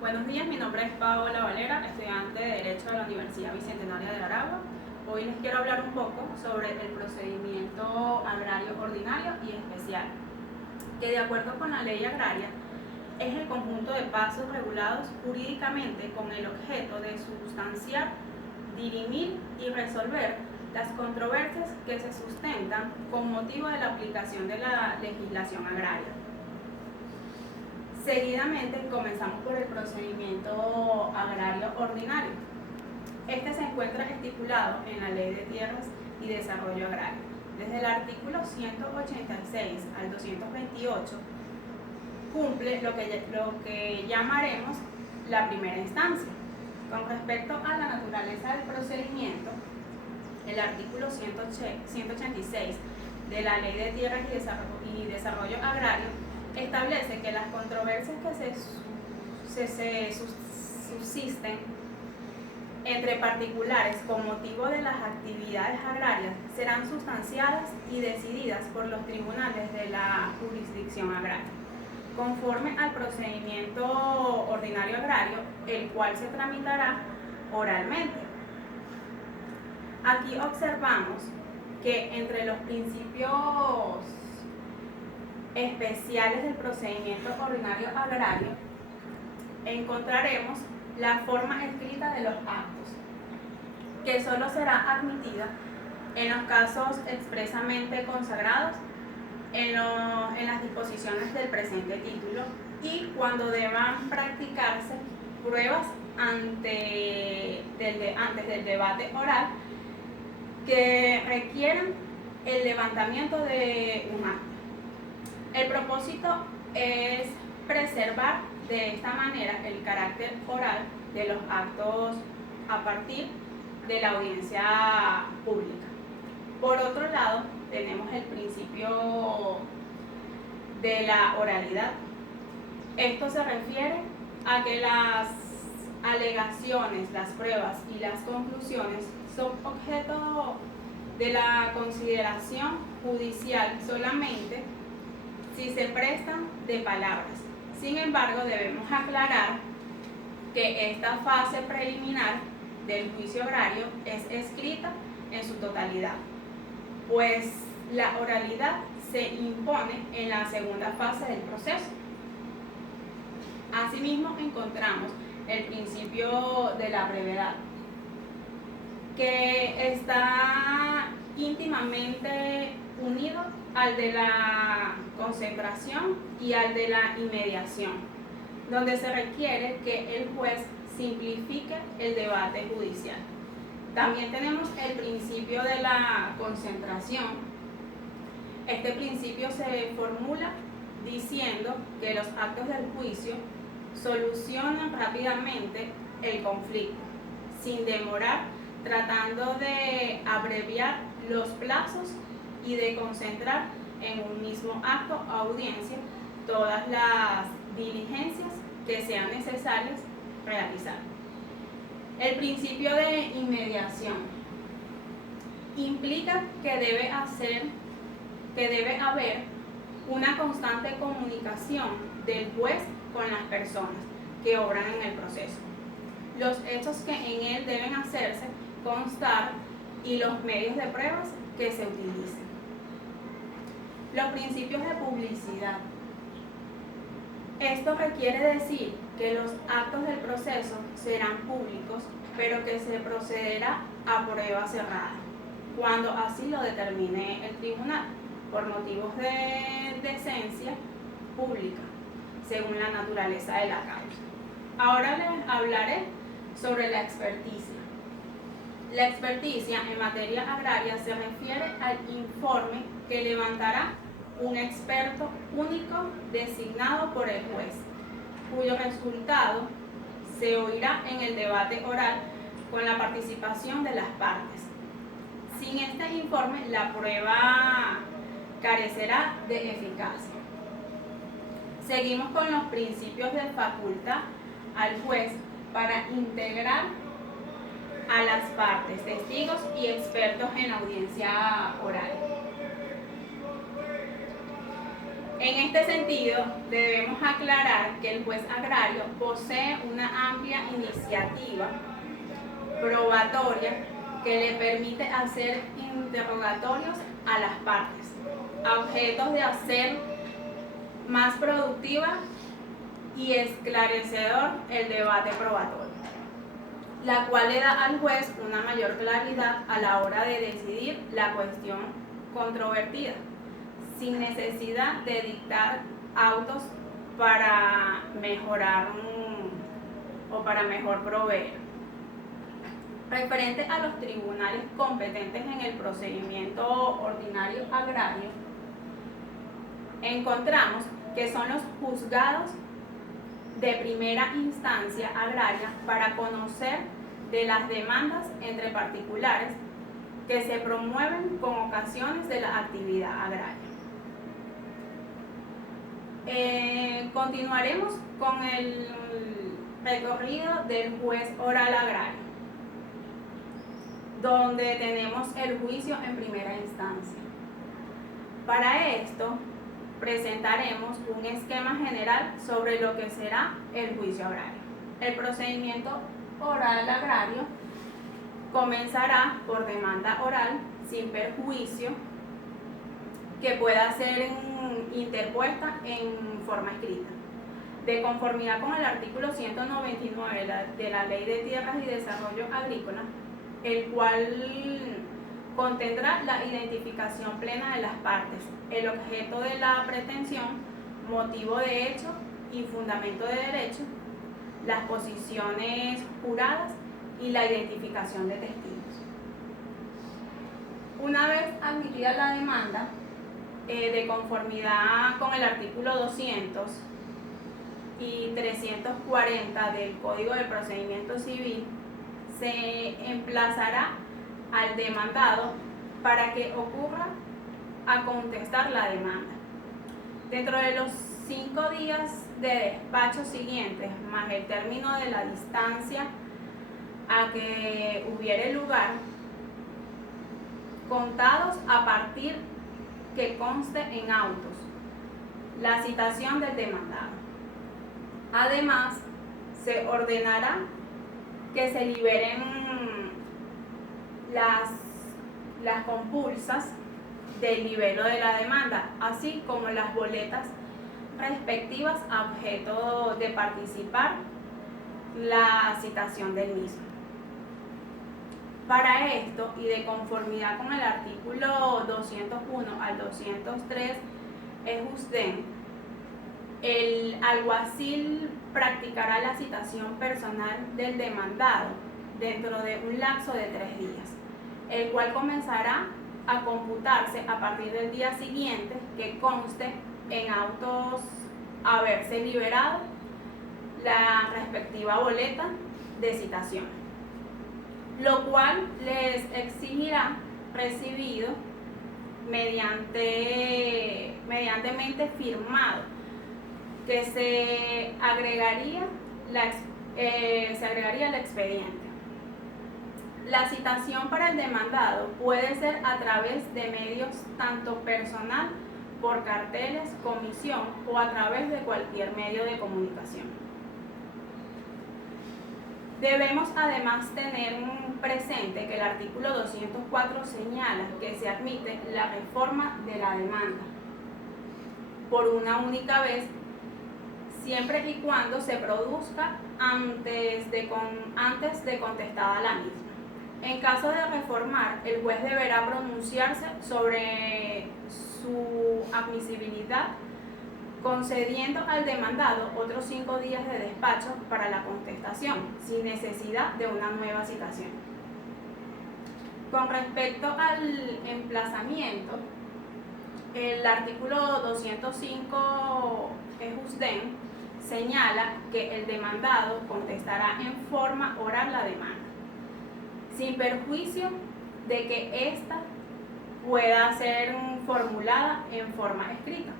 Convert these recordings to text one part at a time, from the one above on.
Buenos días, mi nombre es Paola Valera, estudiante de Derecho de la Universidad Bicentenaria de Aragua. Hoy les quiero hablar un poco sobre el procedimiento agrario ordinario y especial, que de acuerdo con la ley agraria es el conjunto de pasos regulados jurídicamente con el objeto de sustanciar, dirimir y resolver las controversias que se sustentan con motivo de la aplicación de la legislación agraria. Seguidamente comenzamos por el procedimiento agrario ordinario. Este se encuentra estipulado en la Ley de Tierras y Desarrollo Agrario. Desde el artículo 186 al 228 cumple lo que llamaremos la primera instancia. Con respecto a la naturaleza del procedimiento, el artículo 186 de la Ley de Tierras y Desarrollo Agrario establece que las controversias que se subsisten entre particulares con motivo de las actividades agrarias serán sustanciadas y decididas por los tribunales de la jurisdicción agraria, conforme al procedimiento ordinario agrario, el cual se tramitará oralmente. Aquí observamos que entre los principios especiales del procedimiento ordinario agrario encontraremos la forma escrita de los actos, que solo será admitida en los casos expresamente consagrados en las disposiciones del presente título y cuando deban practicarse pruebas antes del debate oral que requieran el levantamiento de un acta. El propósito es preservar de esta manera el carácter oral de los actos a partir de la audiencia pública. Por otro lado, tenemos el principio de la oralidad. Esto se refiere a que las alegaciones, las pruebas y las conclusiones son objeto de la consideración judicial solamente si se prestan de palabras. Sin embargo, debemos aclarar que esta fase preliminar del juicio agrario es escrita en su totalidad, pues la oralidad se impone en la segunda fase del proceso. Asimismo, encontramos el principio de la brevedad, que está íntimamente unido al de la concentración y al de la inmediación, donde se requiere que el juez simplifique el debate judicial. También tenemos el principio de la concentración. Este principio se formula diciendo que los actos del juicio solucionan rápidamente el conflicto, sin demorar, tratando de abreviar los plazos y de concentrar en un mismo acto o audiencia todas las diligencias que sean necesarias realizar. El principio de inmediación implica que debe haber una constante comunicación del juez con las personas que obran en el proceso, los hechos que en él deben hacerse constar y los medios de pruebas que se utilicen. Los principios de publicidad. Esto requiere decir que los actos del proceso serán públicos, pero que se procederá a prueba cerrada, cuando así lo determine el tribunal, por motivos de decencia pública, según la naturaleza de la causa. Ahora les hablaré sobre la experticia. La experticia en materia agraria se refiere al informe que levantará un experto único designado por el juez, cuyo resultado se oirá en el debate oral con la participación de las partes. Sin este informe, la prueba carecerá de eficacia. Seguimos con los principios de facultad al juez para integrar a las partes, testigos y expertos en audiencia oral. En este sentido, debemos aclarar que el juez agrario posee una amplia iniciativa probatoria que le permite hacer interrogatorios a las partes, a objetos de hacer más productiva y esclarecedor el debate probatorio, la cual le da al juez una mayor claridad a la hora de decidir la cuestión controvertida, sin necesidad de dictar autos para mejorar o para mejor proveer. Referente a los tribunales competentes en el procedimiento ordinario agrario, encontramos que son los juzgados de primera instancia agraria para conocer de las demandas entre particulares que se promueven con ocasiones de la actividad agraria. Continuaremos con el recorrido del juez oral agrario, donde tenemos el juicio en primera instancia. Para esto, presentaremos un esquema general sobre lo que será el juicio agrario. El procedimiento oral agrario comenzará por demanda oral sin perjuicio que pueda ser interpuesta en forma escrita, de conformidad con el artículo 199 de la Ley de Tierras y Desarrollo Agrícola, el cual contendrá la identificación plena de las partes, el objeto de la pretensión, motivo de hecho y fundamento de derecho, las posiciones juradas y la identificación de testigos. Una vez admitida la demanda, de conformidad con el artículo 200 y 340 del Código del Procedimiento Civil, se emplazará al demandado para que ocurra a contestar la demanda. Dentro de los 5 días de despacho siguientes, más el término de la distancia a que hubiere lugar, contados a partir que conste en autos la citación del demandado. Además, se ordenará que se liberen las compulsas del libelo de la demanda, así como las boletas respectivas a objeto de participar la citación del mismo. Para esto, y de conformidad con el artículo 201 al 203 EJUSDEN, el alguacil practicará la citación personal del demandado dentro de un lapso de 3 días, el cual comenzará a computarse a partir del día siguiente que conste en autos haberse liberado la respectiva boleta de citación, lo cual les exigirá recibido mediantemente firmado, que se agregaría al expediente. La citación para el demandado puede ser a través de medios tanto personal, por carteles, comisión o a través de cualquier medio de comunicación. Debemos además tener presente que el artículo 204 señala que se admite la reforma de la demanda por una única vez, siempre y cuando se produzca antes de contestada la misma. En caso de reformar, el juez deberá pronunciarse sobre su admisibilidad, concediendo al demandado otros 5 días de despacho para la contestación, sin necesidad de una nueva citación. Con respecto al emplazamiento, el artículo 205 EJUSDEN señala que el demandado contestará en forma oral la demanda, sin perjuicio de que ésta pueda ser formulada en forma escrita.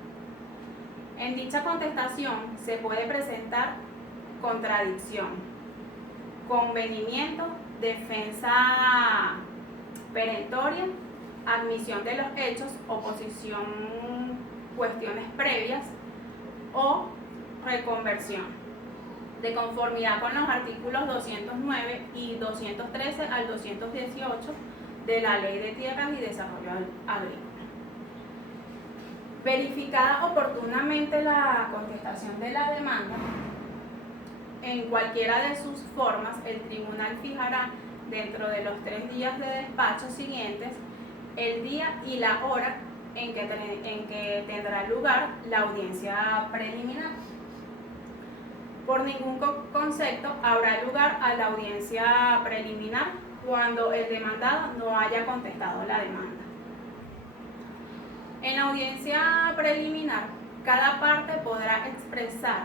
En dicha contestación se puede presentar contradicción, convenimiento, defensa perentoria, admisión de los hechos, oposición cuestiones previas o reconversión, de conformidad con los artículos 209 y 213 al 218 de la Ley de Tierras y Desarrollo Agrícola. Verificada oportunamente la contestación de la demanda, en cualquiera de sus formas, el tribunal fijará dentro de los 3 días de despacho siguientes el día y la hora en que tendrá lugar la audiencia preliminar. Por ningún concepto habrá lugar a la audiencia preliminar cuando el demandado no haya contestado la demanda. En la audiencia preliminar, cada parte podrá expresar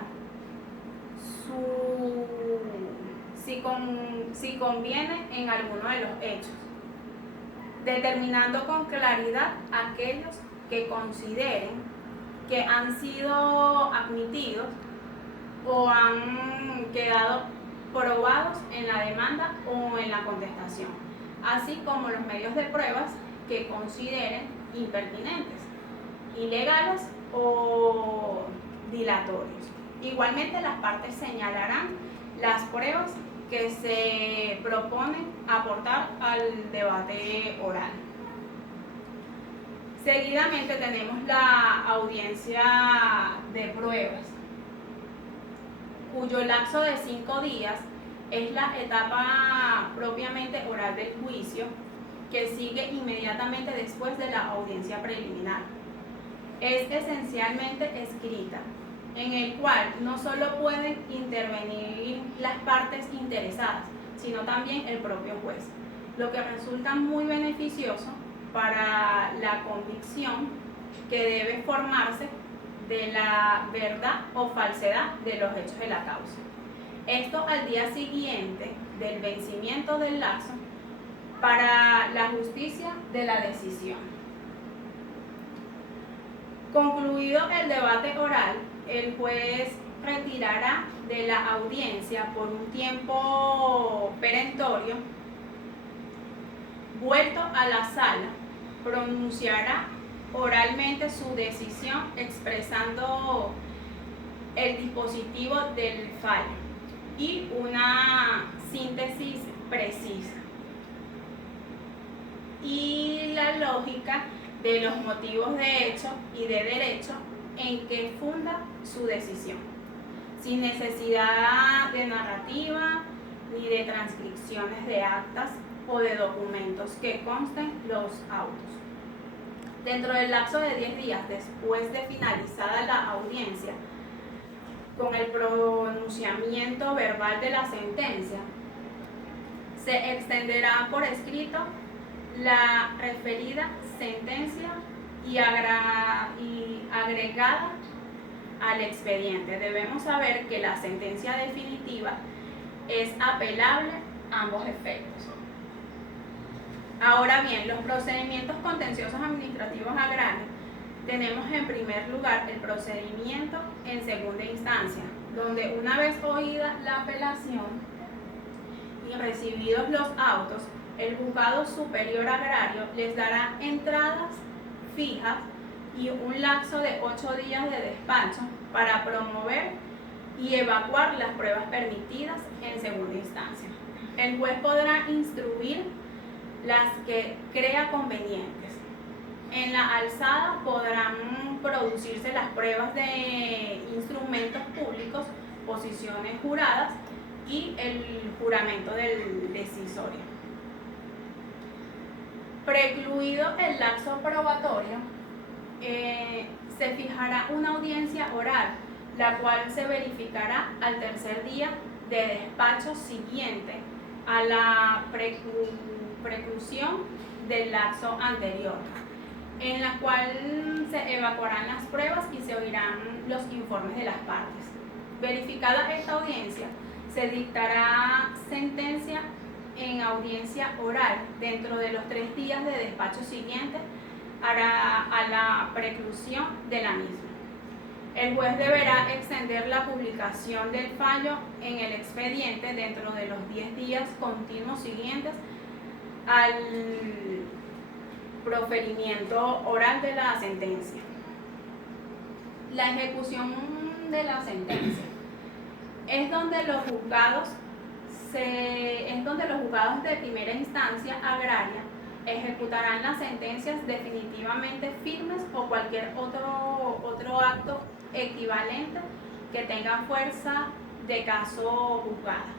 si conviene en alguno de los hechos, determinando con claridad aquellos que consideren que han sido admitidos o han quedado probados en la demanda o en la contestación, así como los medios de pruebas que consideren impertinentes, ilegales o dilatorios. Igualmente, las partes señalarán las pruebas que se proponen aportar al debate oral. Seguidamente tenemos la audiencia de pruebas, cuyo lapso de 5 días es la etapa propiamente oral del juicio, que sigue inmediatamente después de la audiencia preliminar. Es esencialmente escrita, en el cual no solo pueden intervenir las partes interesadas, sino también el propio juez, lo que resulta muy beneficioso para la convicción que debe formarse de la verdad o falsedad de los hechos de la causa. Esto al día siguiente del vencimiento del lazo para la justicia de la decisión. Concluido el debate oral, el juez retirará de la audiencia por un tiempo perentorio, vuelto a la sala, pronunciará oralmente su decisión expresando el dispositivo del fallo y una síntesis precisa y la lógica de los motivos de hecho y de derecho en que funda su decisión, sin necesidad de narrativa ni de transcripciones de actas o de documentos que consten los autos. Dentro del lapso de 10 días después de finalizada la audiencia, con el pronunciamiento verbal de la sentencia, se extenderá por escrito la referida sentencia y agregada al expediente. Debemos saber que la sentencia definitiva es apelable a ambos efectos. Ahora bien, los procedimientos contenciosos administrativos agrarios, tenemos en primer lugar el procedimiento en segunda instancia, donde una vez oída la apelación y recibidos los autos, el Juzgado Superior Agrario les dará entradas fijas y un lapso de 8 días de despacho para promover y evacuar las pruebas permitidas en segunda instancia. El juez podrá instruir las que crea convenientes. En la alzada podrán producirse las pruebas de instrumentos públicos, posiciones juradas y el juramento del decisorio. Precluido el lapso probatorio, se fijará una audiencia oral, la cual se verificará al tercer día de despacho siguiente a la preclusión del lapso anterior, en la cual se evacuarán las pruebas y se oirán los informes de las partes. Verificada esta audiencia, se dictará sentencia en audiencia oral dentro de los 3 días de despacho siguientes a la preclusión de la misma. El juez deberá extender la publicación del fallo en el expediente dentro de los 10 días continuos siguientes al proferimiento oral de la sentencia. La ejecución de la sentencia es donde los juzgados de primera instancia agraria ejecutarán las sentencias definitivamente firmes o cualquier otro acto equivalente que tenga fuerza de caso juzgada.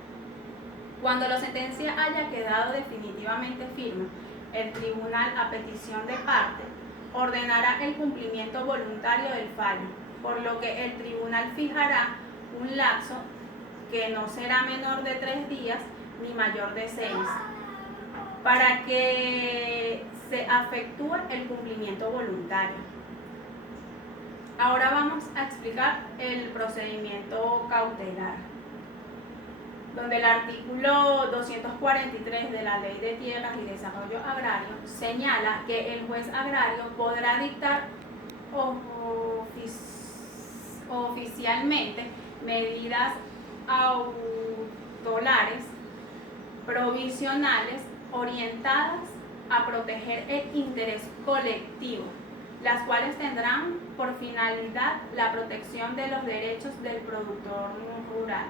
Cuando la sentencia haya quedado definitivamente firme, el tribunal, a petición de parte, ordenará el cumplimiento voluntario del fallo, por lo que el tribunal fijará un lapso que no será menor de 3 días ni mayor de 6, para que se efectúe el cumplimiento voluntario. Ahora vamos a explicar el procedimiento cautelar, donde el artículo 243 de la Ley de Tierras y Desarrollo Agrario señala que el juez agrario podrá dictar oficialmente medidas cautelares provisionales orientadas a proteger el interés colectivo, las cuales tendrán por finalidad la protección de los derechos del productor rural,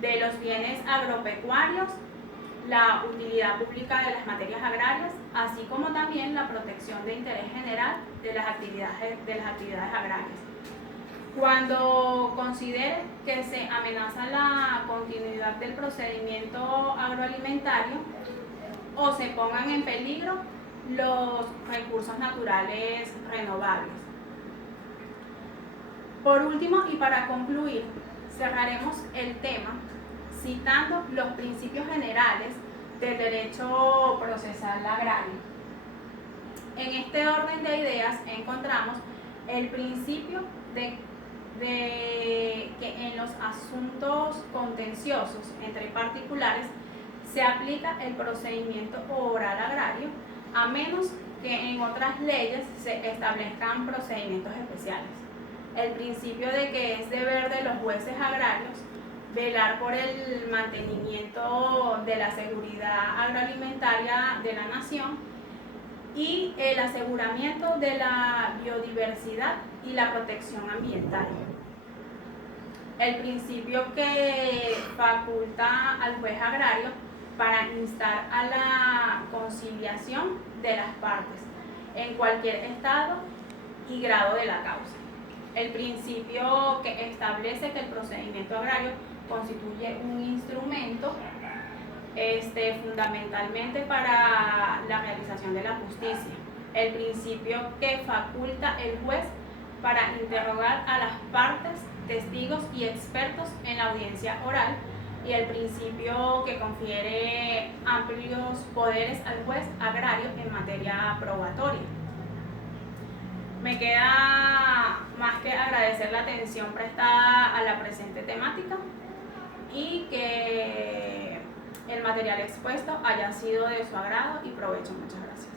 de los bienes agropecuarios, la utilidad pública de las materias agrarias, así como también la protección de interés general de las actividades agrarias. Cuando considere que se amenaza la continuidad del procedimiento agroalimentario o se pongan en peligro los recursos naturales renovables. Por último, y para concluir, cerraremos el tema citando los principios generales del derecho procesal agrario. En este orden de ideas encontramos el principio de que en los asuntos contenciosos entre particulares se aplica el procedimiento oral agrario, a menos que en otras leyes se establezcan procedimientos especiales. El principio de que es deber de los jueces agrarios velar por el mantenimiento de la seguridad agroalimentaria de la nación y el aseguramiento de la biodiversidad y la protección ambiental. El principio que faculta al juez agrario para instar a la conciliación de las partes en cualquier estado y grado de la causa. El principio que establece que el procedimiento agrario constituye un instrumento fundamentalmente para la realización de la justicia. El principio que faculta el juez para interrogar a las partes, testigos y expertos en la audiencia oral, y el principio que confiere amplios poderes al juez agrario en materia probatoria. Me queda más que agradecer la atención prestada a la presente temática y que el material expuesto haya sido de su agrado y provecho. Muchas gracias.